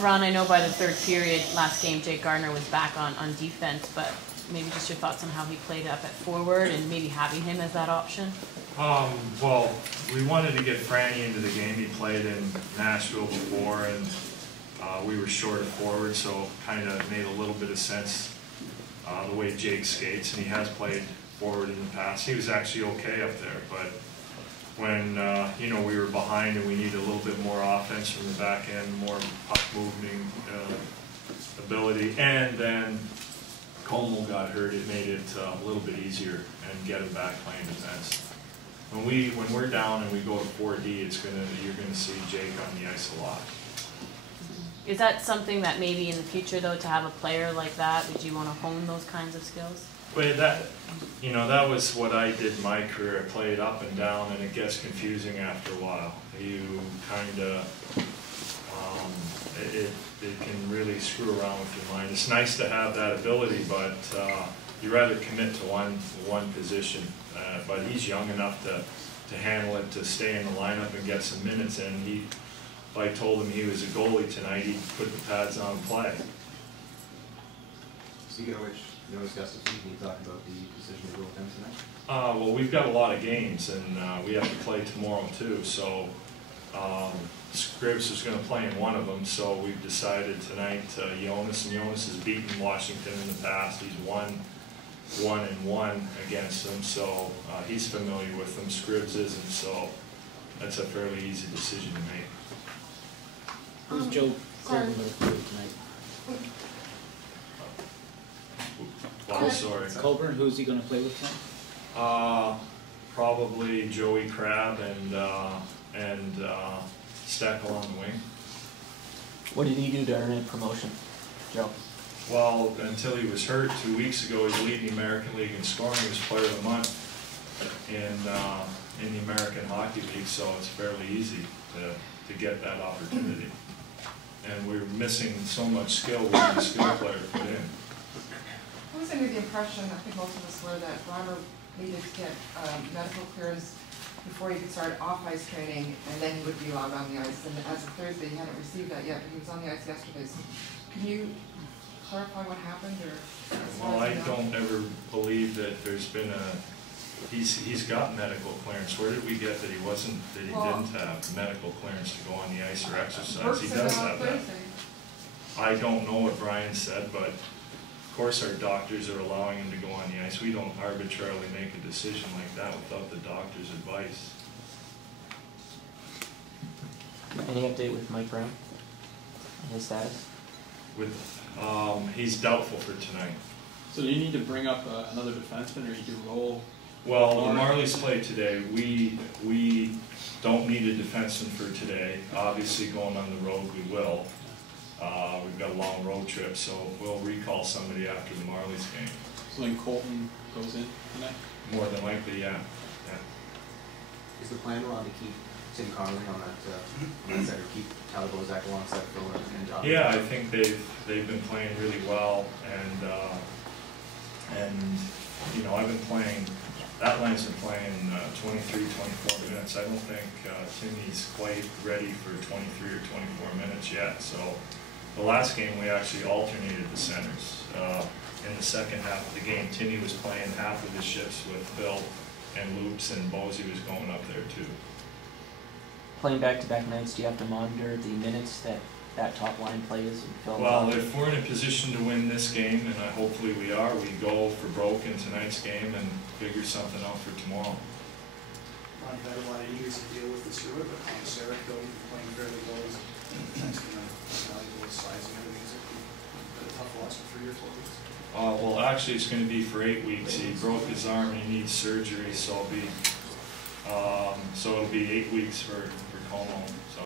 Ron, I know by the third period last game, Jake Gardner was back on defense, but maybe just your thoughts on how he played up at forward and maybe having him as that option? Well, we wanted to get Franny into the game. He played in Nashville before, and we were short of forward, so kind of made a little bit of sense the way Jake skates, and he has played forward in the past. He was actually okay up there, but when you know, we were behind and we needed a little bit more offense from the back end, more puck moving ability, and then Como got hurt, it made it a little bit easier and get him back playing defense. When we're down and we go to 4D, you're gonna see Jake on the ice a lot. Is that something that maybe in the future, though, to have a player like that, would you want to hone those kinds of skills? Well, that was what I did in my career. I played up and down, and it gets confusing after a while. You kind of, it can really screw around with your mind. It's nice to have that ability, but you rather commit to one position. But he's young enough to handle it, to stay in the lineup and get some minutes in. If I told him he was a goalie tonight, he'd put the pads on and play. Speaking of which, Noah Gustafson, can you talk about the decision to go with him tonight? Well, we've got a lot of games, and we have to play tomorrow too. So Scribbs is going to play in one of them. So we've decided tonight Jonas, and Jonas has beaten Washington in the past. He's won 1-1 against them, so he's familiar with them. Scribbs isn't, so that's a fairly easy decision to make. Who's Joe Colburn going to play tonight? Well, sorry. Colburn, who's he going to play with tonight? Probably Joey Crabb and Steckel on the wing. What did he do to earn a promotion, Joe? Well, until he was hurt 2 weeks ago, he was leading the American League in scoring. He was Player of the Month in the American Hockey League, so it's fairly easy to get that opportunity. And we're missing so much skill. We need a skill player to put in. I was under the impression, I think most of us were, that Robert needed to get medical clearance before he could start off-ice training, and then he would be allowed on the ice. And as of Thursday, he hadn't received that yet, but he was on the ice yesterday. So can you clarify what happened? Or well, I don't ever believe that there's been a. He's got medical clearance. Where did we get that he didn't have medical clearance to go on the ice or exercise? He does have that. I don't know what Brian said, but of course our doctors are allowing him to go on the ice. We don't arbitrarily make a decision like that without the doctor's advice. Any update with Mike Brown and his status? He's doubtful for tonight. So do you need to bring up another defenseman, or you do roll? Well, the Marlies play today. We don't need a defenseman for today. Obviously, going on the road, we will. We've got a long road trip, so we'll recall somebody after the Marlies game. So then Colton goes in tonight? More than likely, yeah. Is the plan, Ron, to keep Tim Connolly on that side, or keep Tyler Bozak alongside Phil and John? Yeah, I think they've been playing really well, and you know, I've been playing. That line's been playing 23, 24 minutes. I don't think Timmy's quite ready for 23 or 24 minutes yet. So the last game we actually alternated the centers. In the second half of the game, Timmy was playing half of the shifts with Phil and Loops, and Bozy was going up there too. Playing back-to-back nights, do you have to monitor the minutes that top line plays? And well, if we're in a position to win this game, and hopefully we are, we go for broke in tonight's game and figure something out for tomorrow. Ron, you've had a lot of injuries to deal with this year, but Sarah, though, you're playing fairly well as next to valuable size and everything. Is it a tough loss for 3 or 4 weeks? Well, actually, it's going to be for 8 weeks. He broke his arm and he needs surgery, so it'll be 8 weeks for Como. So.